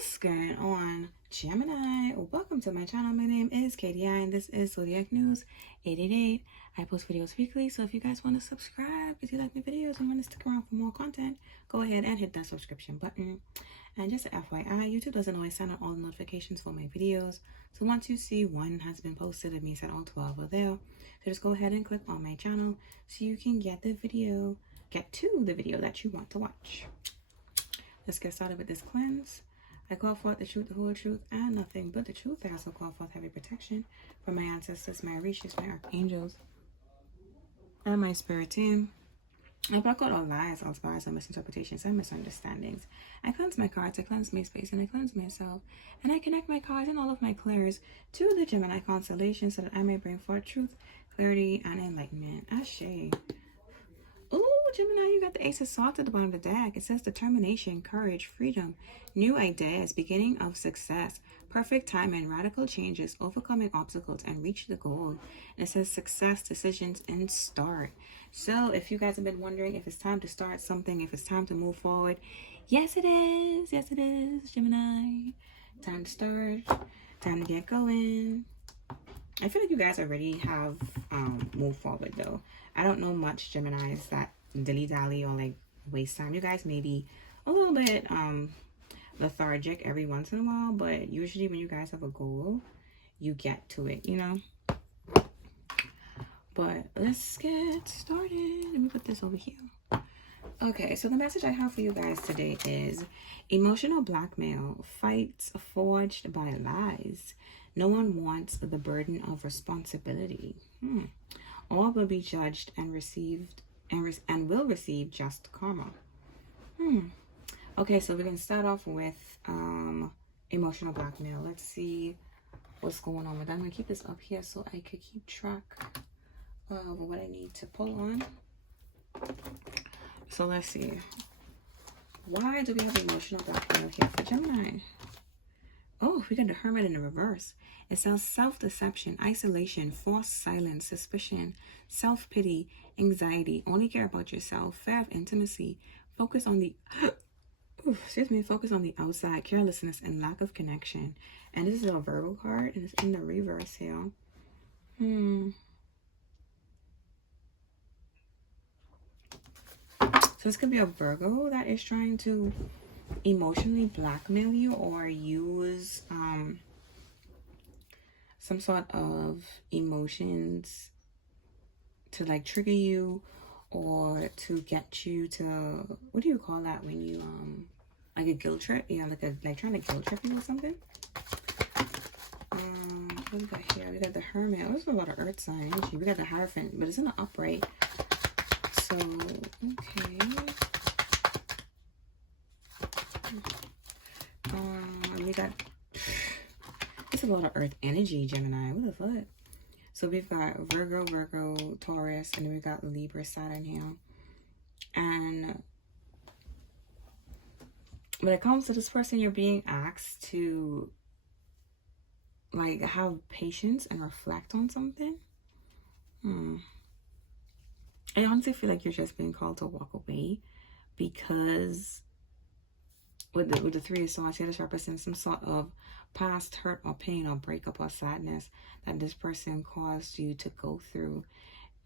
What's going on, Gemini? Welcome to my channel. My name is Katie and this is Zodiac News 888. I post videos weekly, so if you guys want to subscribe, if you like my videos and want to stick around for more content, go ahead and hit that subscription button. And just a FYI, YouTube doesn't always send out all the notifications for my videos, so once you see one has been posted, it means that all 12 are there. So just go ahead and click on my channel so you can get to the video that you want to watch. Let's get started with this cleanse. I call forth the truth, the whole truth, and nothing but the truth. I also call forth heavy protection from my ancestors, my rishis, my archangels, and my spirit team. I block out all lies, all spies, and misinterpretations and misunderstandings. I cleanse my cards, I cleanse my space, and I cleanse myself. And I connect my cards and all of my clairs to the Gemini constellation so that I may bring forth truth, clarity, and enlightenment. Ashe. Oh, Gemini, you got the Ace of Swords at the bottom of the deck. It says determination, courage, freedom, new ideas, beginning of success, perfect timing, radical changes, overcoming obstacles, and reach the goal. And it says success, decisions, and start. So if you guys have been wondering if it's time to start something, if it's time to move forward, yes it is. Yes it is, Gemini. Time to start. Time to get going. I feel like you guys already have moved forward though. I don't know much Geminis that dilly-dally or like waste time. You guys may be a little bit lethargic every once in a while, but usually when you guys have a goal, you get to it, you know? But let's get started. Let me put this over here. Okay, so the message I have for you guys today is emotional blackmail, fights forged by lies. No one wants the burden of responsibility. All will be judged and received and will receive just karma. Okay, so we're gonna start off with emotional blackmail. Let's see what's going on with that. I'm gonna keep this up here so I could keep track of what I need to pull on. So let's see. Why do we have emotional blackmail here for Gemini? Oh, we got the Hermit in the reverse. It says self-deception, isolation, forced silence, suspicion, self-pity, anxiety, only care about yourself, fear of intimacy, focus on the focus on the outside, carelessness, and lack of connection. And this is a Virgo card, and it's in the reverse here. So this could be a Virgo that is trying to emotionally blackmail you or use some sort of emotions to like trigger you or to get you to, what do you call that when you like a guilt trip? Yeah, like trying to guilt trip you or something. What we got here? We got the Hermit. Oh, there's a lot of earth sign energy. We got the Hierophant, but it's in the upright. So okay. We got, it's a lot of earth energy, Gemini. What the fuck? So we've got Virgo, Taurus, and then we got Libra, Saturn here. And when it comes to this person, you're being asked to like have patience and reflect on something. I honestly feel like you're just being called to walk away because with the Three of Swords here, this represents some sort of past hurt or pain or breakup or sadness that this person caused you to go through.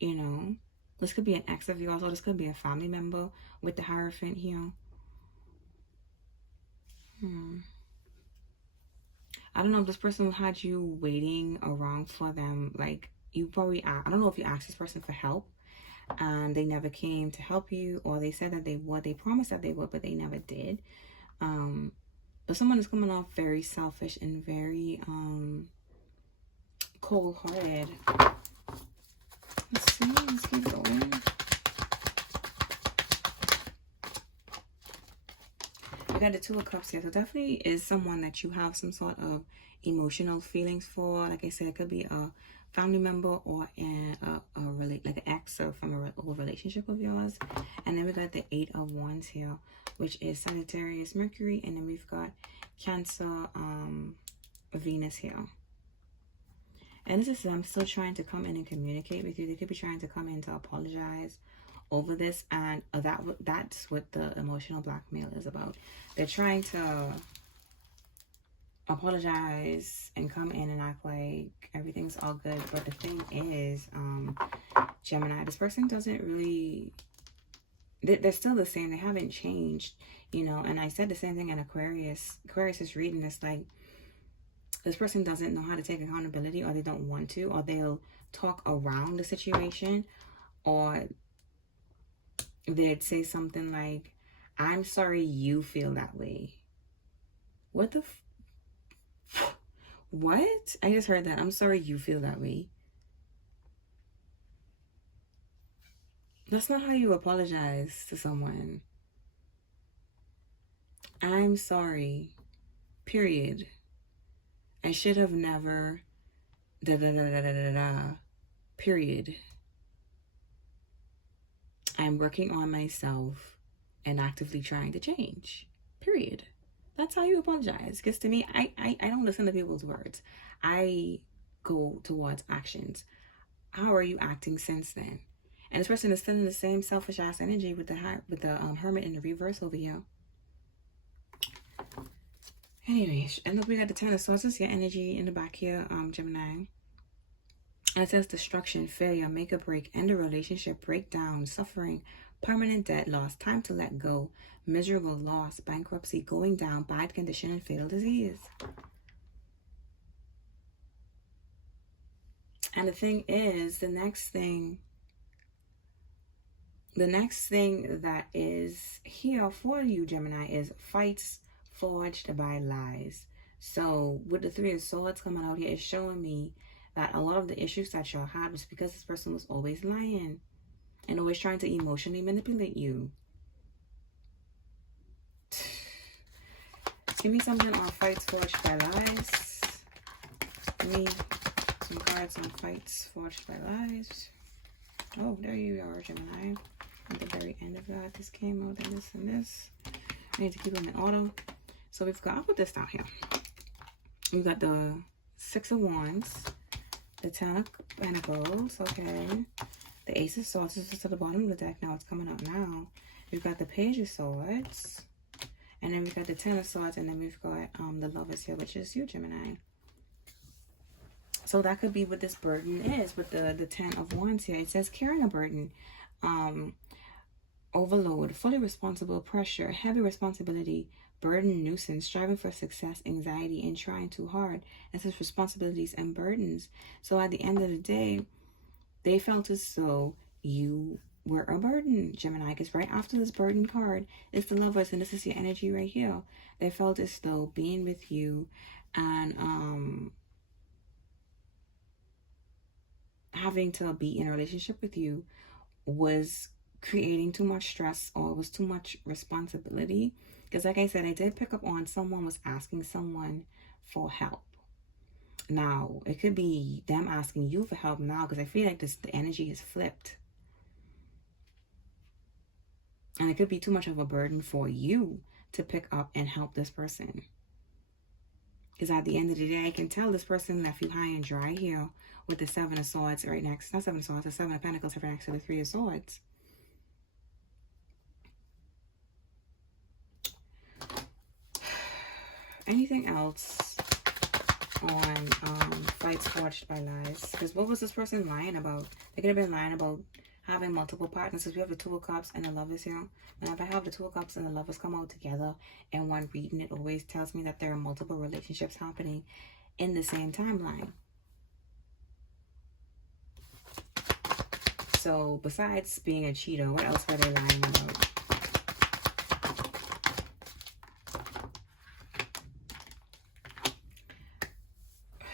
You know, this could be an ex of yours, or this could be a family member with the Hierophant here. I don't know if this person had you waiting around for them. Like you probably, I don't know if you asked this person for help and they never came to help you, or they said that they would, they promised that they would, but they never did. But someone is coming off very selfish and very cold-hearted. Let's see, let's keep going. We got the Two of Cups here, so definitely is someone that you have some sort of emotional feelings for. Like I said, it could be a family member or like an ex or from a old relationship of yours. And then we got the Eight of Wands here, which is Sagittarius, Mercury, and then we've got Cancer, Venus here. And this is them still trying to come in and communicate with you. They could be trying to come in to apologize over this, and that's what the emotional blackmail is about. They're trying to apologize and come in and act like everything's all good. But the thing is, Gemini, this person doesn't really, they're still the same. They haven't changed, you know. And I said the same thing in Aquarius. Aquarius is reading this like, this person doesn't know how to take accountability, or they don't want to, or they'll talk around the situation, or they'd say something like, I'm sorry you feel that way. What the what? I just heard that. I'm sorry you feel that way. That's not how you apologize to someone. I'm sorry. Period. I should have never da da da da da da da. Period. I'm working on myself and actively trying to change. Period. That's how you apologize. Because to me, I don't listen to people's words. I go towards actions. How are you acting since then? And this person is still in the same selfish ass energy with the Hermit in the reverse over here. Anyways, and look, we got the Ten of Swords. This is your energy in the back here, Gemini. And it says destruction, failure, make a break, end a relationship, breakdown, suffering, permanent debt loss, time to let go, miserable loss, bankruptcy, going down, bad condition, and fatal disease. And the thing is, the next thing that is here for you, Gemini, is fights forged by lies. So with the Three of Swords coming out here, it's showing me that a lot of the issues that y'all had was because this person was always lying and always trying to emotionally manipulate you. Give me something on fights forged by lies. Give me some cards on fights forged by lies. Oh, there you are, Gemini. At the very end of that, this came out, and this. I need to keep them in order. So we've got, I'll put this down here. We've got the Six of Wands, the Ten of Pentacles, okay. The Ace of Swords is at the bottom of the deck. Now it's coming out now. We've got the Page of Swords. And then we've got the Ten of Swords. And then we've got the Lovers here, which is you, Gemini. So that could be what this burden is with the Ten of Wands here. It says carrying a burden. Overload, fully responsible, pressure, heavy responsibility, burden, nuisance, striving for success, anxiety, and trying too hard. It says responsibilities and burdens. So at the end of the day, they felt as though you were a burden, Gemini, because right after this burden card is the Lovers, and this is your energy right here. They felt as though being with you and having to be in a relationship with you was creating too much stress, or it was too much responsibility. Because like I said, I did pick up on someone was asking someone for help. Now, it could be them asking you for help now, because I feel like the energy is flipped. And it could be too much of a burden for you to pick up and help this person. Because at the end of the day, I can tell this person left you high and dry here with the Seven of Swords right next. Not Seven of Swords, the Seven of Pentacles right next to the Three of Swords. Anything else on fights forged by lies? Because what was this person lying about? They could have been lying about having multiple partners. Because we have the Two of Cups and the Lovers here. Whenever I have the Two of Cups and the Lovers come out together in one reading, it always tells me that there are multiple relationships happening in the same timeline. So besides being a cheater, what else were they lying about?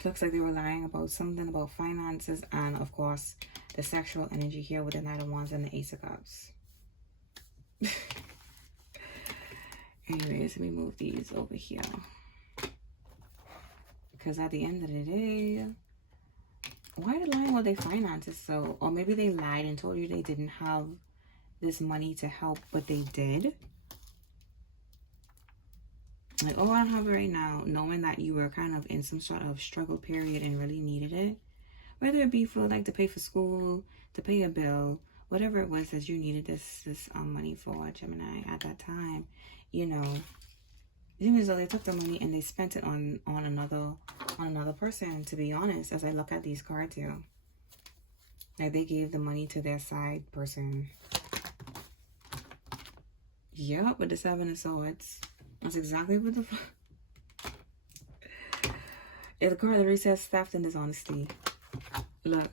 Looks like they were lying about something about finances, and of course the sexual energy here with the Knight of Wands and the Ace of Cups. Anyways, let me move these over here, because at the end of the day, why are they lying about their finances? So, or maybe they lied and told you they didn't have this money to help, but they did. Like, oh, I don't have it right now, knowing that you were kind of in some sort of struggle period and really needed it. Whether it be for like to pay for school, to pay a bill, whatever it was that you needed this money for, Gemini, at that time, you know. Even though they took the money and they spent it on another person, to be honest, as I look at these cards here. Like they gave the money to their side person. Yep, with the 7 of Swords. That's exactly what the... The card literally says theft and dishonesty. Look.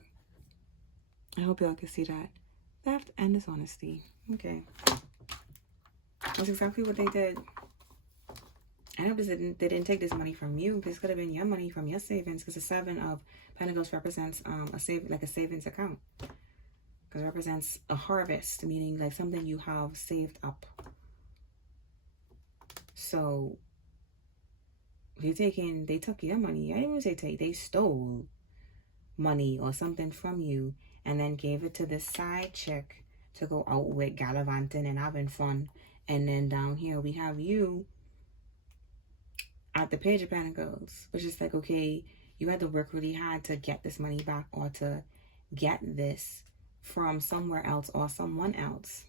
I hope y'all can see that. Theft and dishonesty. Okay. That's exactly what they did. I hope they didn't take this money from you. This could have been your money from your savings, because the 7 of Pentacles represents a savings account. Because it represents a harvest, meaning like something you have saved up. So they took your money. I didn't even say take. They stole money or something from you and then gave it to this side chick to go out with, gallivanting and having fun. And then down here we have you at the Page of Pentacles, which is like, okay, you had to work really hard to get this money back, or to get this from somewhere else or someone else.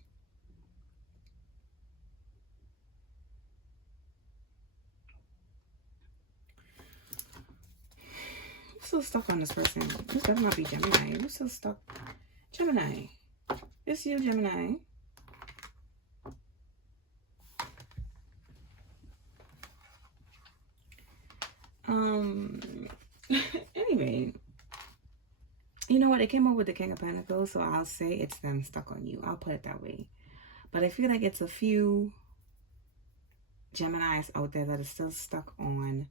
I'm still stuck on this person. This better not be Gemini. I'm still stuck. Gemini. It's you, Gemini. Anyway, you know what? It came up with the King of Pentacles, so I'll say it's them stuck on you. I'll put it that way. But I feel like it's a few Geminis out there that are still stuck on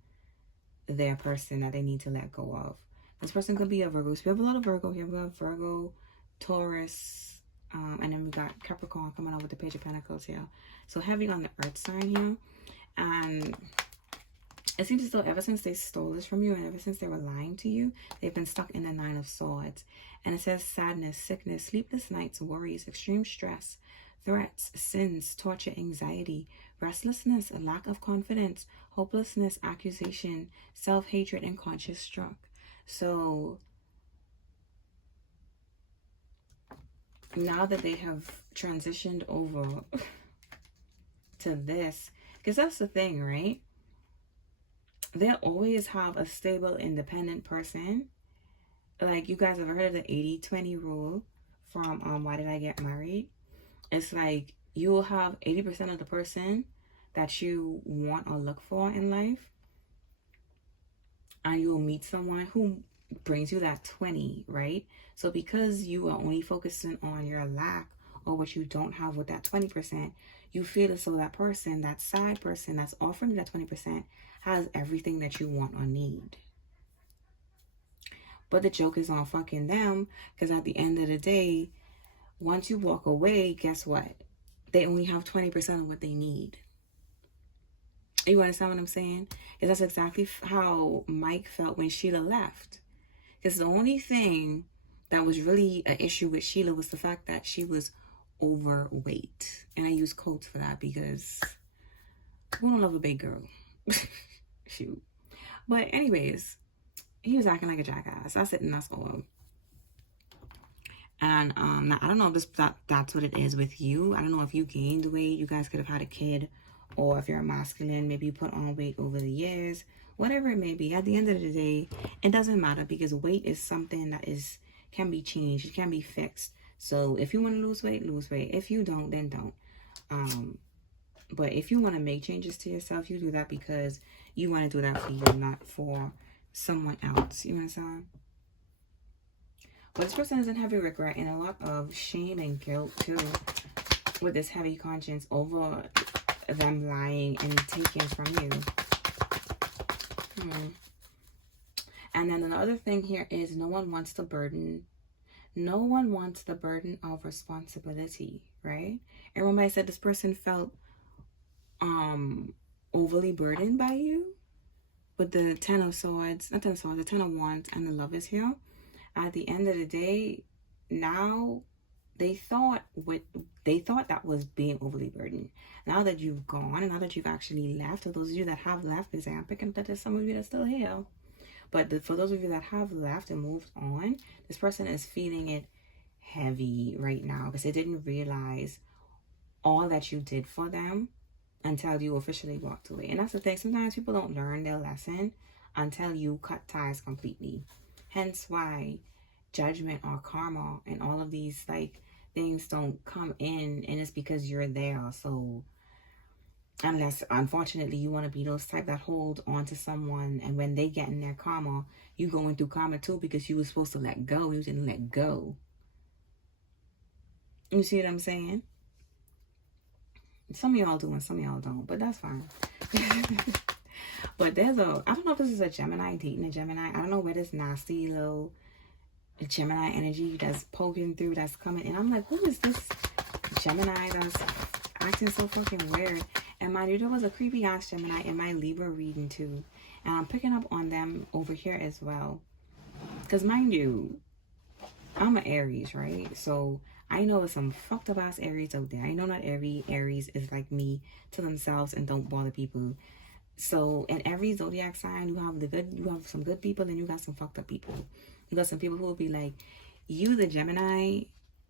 their person that they need to let go of. This person could be a Virgo. So we have a lot of Virgo here. We have Virgo, Taurus, and then we got Capricorn coming out with the Page of Pentacles here. So heavy on the earth sign here. And it seems as though ever since they stole this from you and ever since they were lying to you, they've been stuck in the 9 of Swords. And it says sadness, sickness, sleepless nights, worries, extreme stress, threats, sins, torture, anxiety, restlessness, a lack of confidence, hopelessness, accusation, self-hatred, and conscious struck. So now that they have transitioned over to this, because that's the thing, right? They'll always have a stable, independent person. Like, you guys have heard of the 80-20 rule from Why Did I Get Married? It's like you'll have 80% of the person that you want or look for in life, and you'll meet someone who brings you that 20, right? So because you are only focusing on your lack or what you don't have with that 20%, you feel as though that person, that side person that's offering that 20%, has everything that you want or need. But the joke is on fucking them, because at the end of the day, once you walk away, guess what? They only have 20% of what they need. You understand what I'm saying? Because that's exactly how Mike felt when Sheila left. Because the only thing that was really an issue with Sheila was the fact that she was overweight. And I use quotes for that because who don't love a big girl? Shoot. But anyways, he was acting like a jackass. That's it, and that's all. And I don't know if that's what it is with you. I don't know if you gained weight. You guys could have had a kid. Or if you're a masculine, maybe you put on weight over the years. Whatever it may be. At the end of the day, it doesn't matter, because weight is something that can be changed. It can be fixed. So if you want to lose weight, lose weight. If you don't, then don't. But if you want to make changes to yourself, you do that because you want to do that for you, not for someone else. You understand? But this person is in heavy regret and a lot of shame and guilt too, with this heavy conscience over them lying and taking from you. And then another thing here is no one wants the burden of responsibility, right? And remember I said this person felt overly burdened by you with the 10 of Swords, not 10 of Swords, the 10 of Wands and the Lovers here. At the end of the day, now they thought that was being overly burdened. Now that you've gone and now that you've actually left, for those of you that have left, because I'm picking up that there's some of you that are still here, but for those of you that have left and moved on, this person is feeling it heavy right now because they didn't realize all that you did for them until you officially walked away. And that's the thing. Sometimes people don't learn their lesson until you cut ties completely. Hence why judgment or karma and all of these like things don't come in, and it's because you're there. So unless unfortunately you want to be those type that hold on to someone, and when they get in their karma, you going through karma too, because you were supposed to let go, you didn't let go. You see what I'm saying? Some of y'all do and some of y'all don't, but that's fine. But there's a, I don't know if this is a Gemini dating a Gemini. I don't know where this nasty little Gemini energy that's poking through, that's coming. And I'm like, who is this Gemini that's acting so fucking weird? And mind you, there was a creepy ass Gemini in my Libra reading too. And I'm picking up on them over here as well. Because mind you, I'm an Aries, right? So I know there's some fucked up ass Aries out there. I know not every Aries is like me to themselves and don't bother people. So in every zodiac sign, you have some good people, and you got some fucked up people. You got some people who will be like, you the Gemini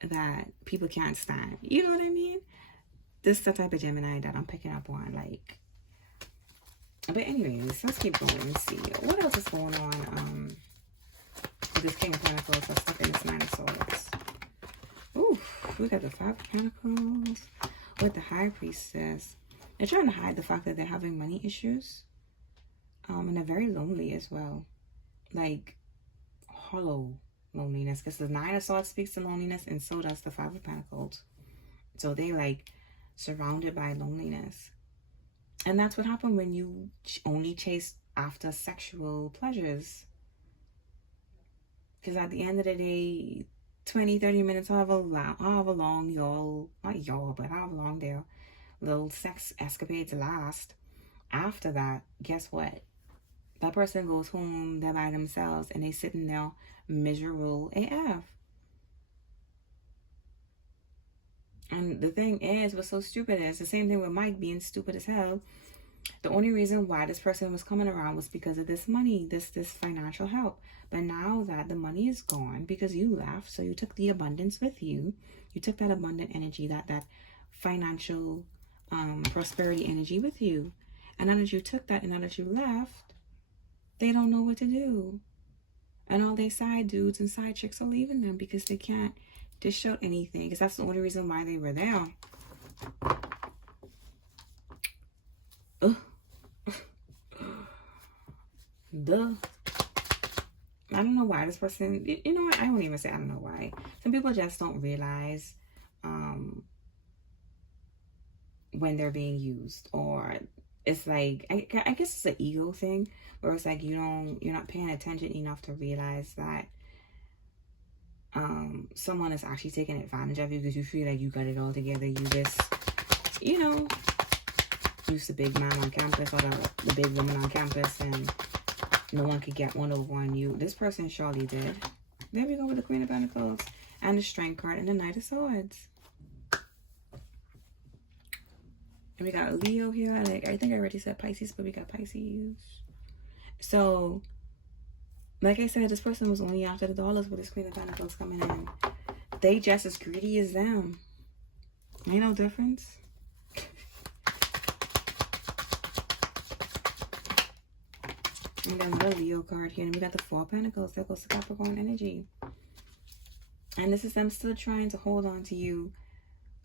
that people can't stand. You know what I mean? This is the type of Gemini that I'm picking up on. Like, but anyways, let's keep going and see what else is going on. With this King of Pentacles, that's stuck in this Nine of Swords. Oof, we got the Five of Pentacles with the High Priestess. They're trying to hide the fact that they're having money issues. And they're very lonely as well. Like, hollow loneliness. Because the Nine of Swords speaks to loneliness, and so does the Five of Pentacles. So they like surrounded by loneliness. And that's what happened when you only chase after sexual pleasures. Because at the end of the day, 20, 30 minutes, however long y'all, not y'all, but however long their little sex escapades last, after that, guess what? That person goes home, they're by themselves, and they sitting there miserable AF. And the thing is, what's so stupid is, the same thing with Mike being stupid as hell. The only reason why this person was coming around was because of this money, this financial help. But now that the money is gone because you left, so you took the abundance with you. You took that abundant energy, that financial prosperity energy with you. And now that you took that and now that you left, they don't know what to do. And all they side dudes and side chicks are leaving them because they can't dish out anything. Because that's the only reason why they were there. Duh. I don't know why this person, you know what, I won't even say I don't know why. Some people just don't realize when they're being used, or it's like, I guess it's an ego thing, where it's like you're not paying attention enough to realize that someone is actually taking advantage of you because you feel like you got it all together. You just, you know, use the big man on campus or the big woman on campus, and no one could get one over on you. This person surely did. There we go with the Queen of Pentacles and the Strength card and the Knight of Swords. And we got a Leo here. Like, I think I already said Pisces, but we got Pisces. So, like I said, this person was only after the dollars with this Queen of Pentacles coming in. They just as greedy as them. Ain't no difference. We got another Leo card here, and we got the Four of Pentacles. That goes to Capricorn energy. And this is them still trying to hold on to you,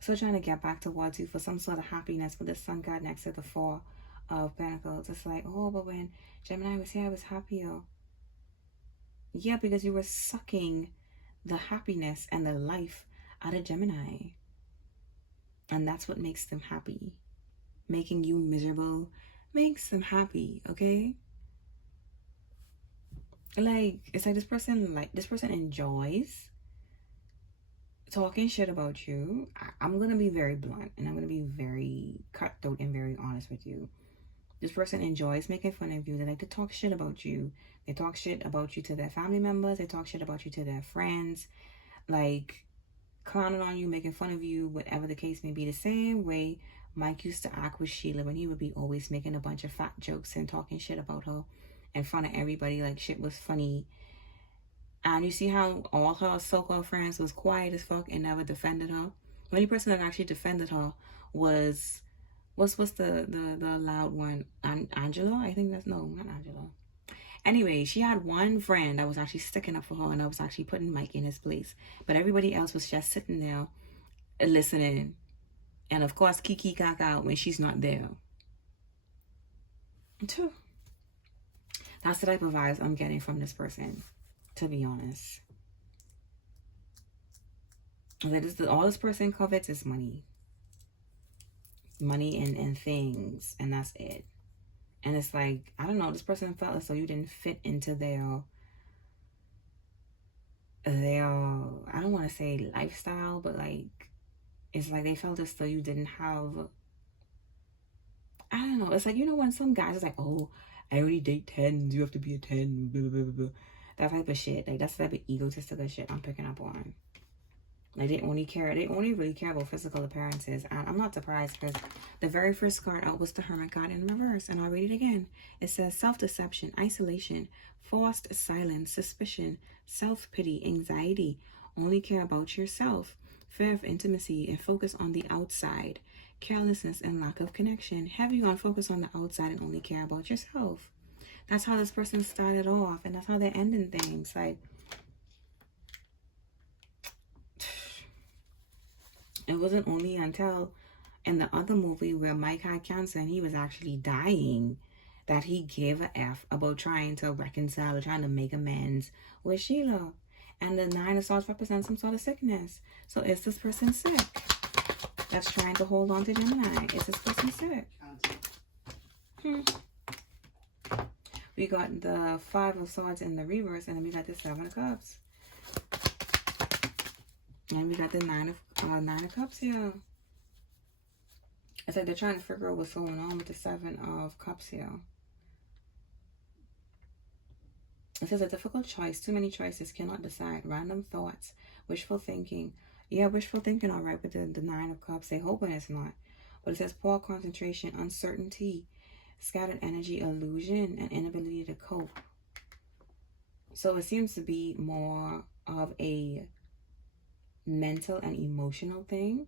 still trying to get back towards you for some sort of happiness. With the Sun card next to the Four of Pentacles, it's like, oh, but when Gemini was here, I was happier. Yeah, because you were sucking the happiness and the life out of Gemini. And that's what makes them happy. Making you miserable makes them happy, okay? Like, it's like this person enjoys talking shit about you. I'm gonna be very blunt, and I'm gonna be very cutthroat and very honest with you. This person enjoys making fun of you. They like to talk shit about you. They talk shit about you to their family members. They talk shit about you to their friends. Like, clowning on you, making fun of you, whatever the case may be. The same way Mike used to act with Sheila, when he would be always making a bunch of fat jokes and talking shit about her in front of everybody, like shit was funny. And you see how all her so-called friends was quiet as fuck and never defended her? The only person that actually defended her was What's the loud one? Angela? I think that's, no, not Angela. Anyway, she had one friend that was actually sticking up for her and that was actually putting Mike in his place. But everybody else was just sitting there listening. And of course, Kiki Kaka when she's not there. Too. That's the type of vibes I'm getting from this person, to be honest. All this person covets is money. Money and things. And that's it. And it's like, I don't know, this person felt as though you didn't fit into their I don't want to say lifestyle, but like, it's like they felt as though you didn't have, I don't know, it's like, you know, when some guys is like, oh, I only date 10s, you have to be a 10, blah, blah, blah, blah. That type of shit, like, that's the type of egotistical shit I'm picking up on. Like, they only really care about physical appearances. And I'm not surprised, because the very first card out was the Hermit card in reverse. And I'll read it again. It says self-deception, isolation, forced silence, suspicion, self-pity, anxiety, only care about yourself, fear of intimacy, and focus on the outside, carelessness and lack of connection, heavy on focus on the outside and only care about yourself. That's how this person started off, and that's how they're ending things. Like, it wasn't only until in the other movie where Mike had cancer and he was actually dying that he gave a F about trying to reconcile or trying to make amends with Sheila. And the 9 of Swords represents some sort of sickness. So is this person sick? That's trying to hold on to Gemini. Is this person sick? We got the 5 of Swords in the reverse, and then we got the 7 of Cups. And we got the 9 of Cups here. It's like they're trying to figure out what's going on with the 7 of Cups here. It says a difficult choice. Too many choices, cannot decide. Random thoughts. Wishful thinking. Yeah, wishful thinking, all right, with the 9 of Cups. They hoping it's not. But it says poor concentration, uncertainty, scattered energy, illusion, and inability to cope. So it seems to be more of a mental and emotional thing.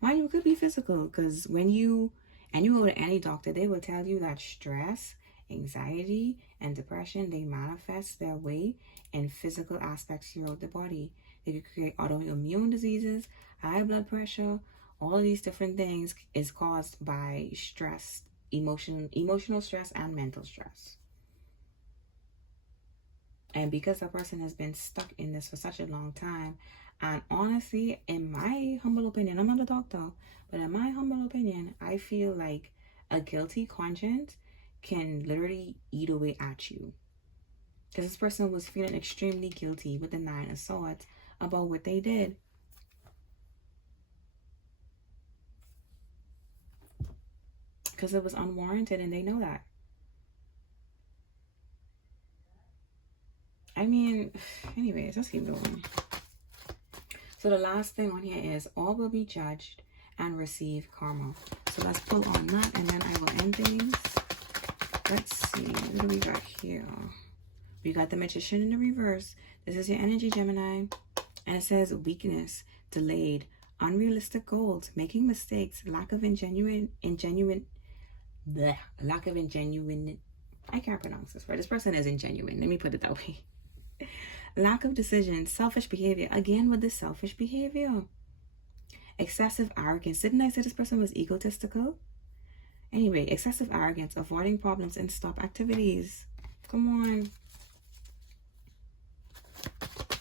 Mind you, it could be physical, because when you go to any doctor, they will tell you that stress, anxiety, and depression, they manifest their way in physical aspects throughout the body. They could create autoimmune diseases, high blood pressure. All of these different things is caused by stress, emotional stress and mental stress. And because a person has been stuck in this for such a long time, and honestly, in my humble opinion, I'm not a doctor, but in my humble opinion, I feel like a guilty conscience can literally eat away at you. Because this person was feeling extremely guilty with the 9 of Swords about what they did. Because it was unwarranted, and they know that. I mean, anyways, let's keep going. So the last thing on here is all will be judged and receive karma. So let's pull on that, and then I will end things. Let's see, what do we got here? We got the Magician in the reverse. This is your energy, Gemini. And it says weakness, delayed, unrealistic goals, making mistakes, lack of ingenuine, I can't pronounce this word. This person is ingenuine. Let me put it that way. Lack of decision, selfish behavior. Again with the selfish behavior. Excessive arrogance. Didn't I say this person was egotistical? Anyway, excessive arrogance, avoiding problems, and stop activities. Come on.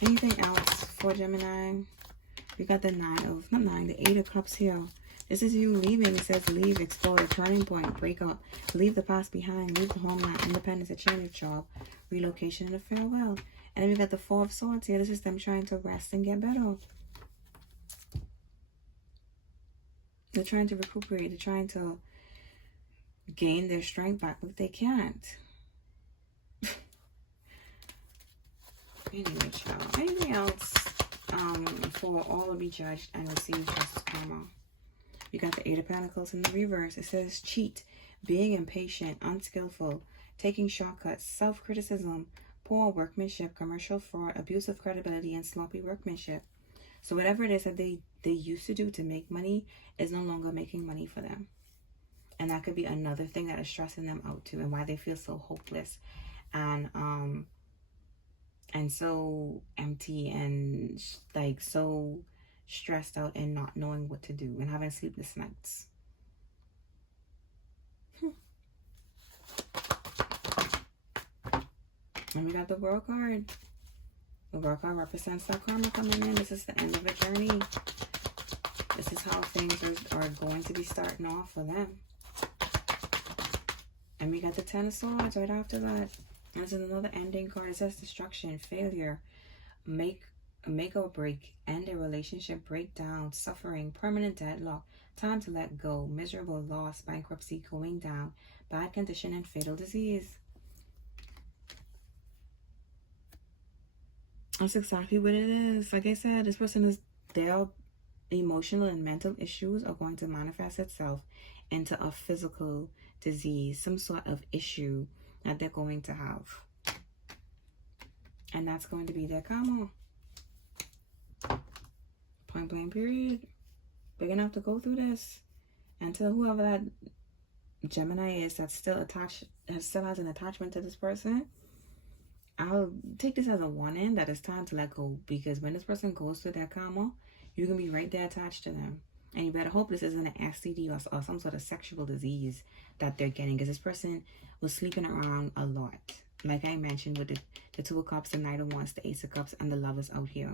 Anything else for Gemini? We got the 8 of Cups here. This is you leaving. It says leave, explore, a turning point, break up, leave the past behind, leave the homeland, independence, a change of job, relocation, and a farewell. And then we got the 4 of Swords here. This is them trying to rest and get better. They're trying to recuperate. They're trying to gain their strength back, but they can't. Anyway, child. Anything else for all will be judged and receive just karma? You got the 8 of Pentacles in the reverse. It says cheat, being impatient, unskillful, taking shortcuts, self-criticism, poor workmanship, commercial fraud, abusive credibility, and sloppy workmanship. So whatever it is that they used to do to make money is no longer making money for them. And that could be another thing that is stressing them out too, and why they feel so hopeless and so empty and like so stressed out and not knowing what to do and having sleepless nights. And we got the World card. The World card represents that karma coming in. This is the end of a journey. This is how things are going to be starting off for them. And we got the Ten of Swords right after that. This is another ending card. It says destruction, failure, make or break, end a relationship, breakdown, suffering, permanent deadlock, time to let go, miserable loss, bankruptcy, going down, bad condition, and fatal disease. That's exactly what it is. Like I said, this person is, their emotional and mental issues are going to manifest itself into a physical disease, some sort of issue that they're going to have. And that's going to be their karma. Point blank period. Big enough to go through this. Until whoever that Gemini is that's still attached, still has an attachment to this person, I'll take this as a warning that it's time to let go. Because when this person goes through their karma, you're going to be right there attached to them. And you better hope this isn't an STD or some sort of sexual disease that they're getting. Because this person was sleeping around a lot. Like I mentioned with the Two of Cups, the Knight of Wands, the Ace of Cups, and the Lovers out here.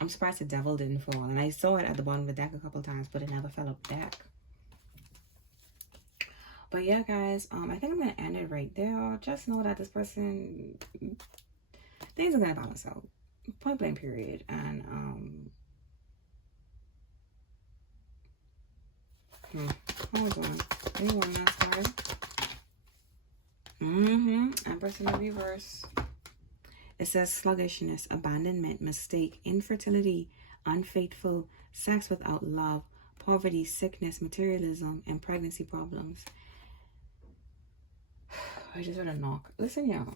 I'm surprised the Devil didn't fall. And I saw it at the bottom of the deck a couple times, but it never fell up back. But yeah, guys, I think I'm going to end it right there. Just know that this person, things are going to balance out. Point blank period. And, hold on. Anyone last card? Empress in the reverse. It says sluggishness, abandonment, mistake, infertility, unfaithful, sex without love, poverty, sickness, materialism, and pregnancy problems. I just heard a knock. Listen, y'all.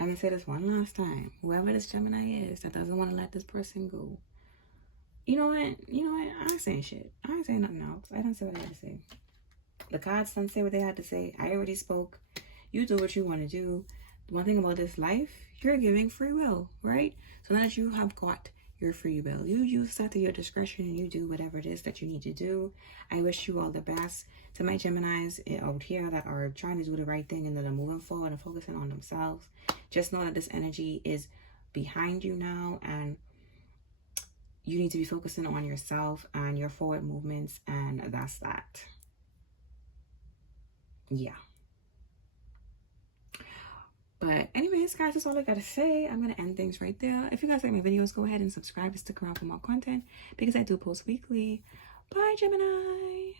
I can say this one last time. Whoever this Gemini is that doesn't want to let this person go. You know what? I ain't saying shit. I ain't saying nothing else. I don't say what I had to say. The cards don't say what they had to say. I already spoke. You do what you want to do. One thing about this life, you're giving free will, right? So now that you have got your free will, you use that to your discretion and you do whatever it is that you need to do. I wish you all the best. To my Geminis out here that are trying to do the right thing and that are moving forward and focusing on themselves, just know that this energy is behind you now, and you need to be focusing on yourself and your forward movements, and that's that. Yeah. But anyways, guys, that's all I gotta say. I'm gonna end things right there. If you guys like my videos, go ahead and subscribe and stick around for more content because I do post weekly. Bye, Gemini.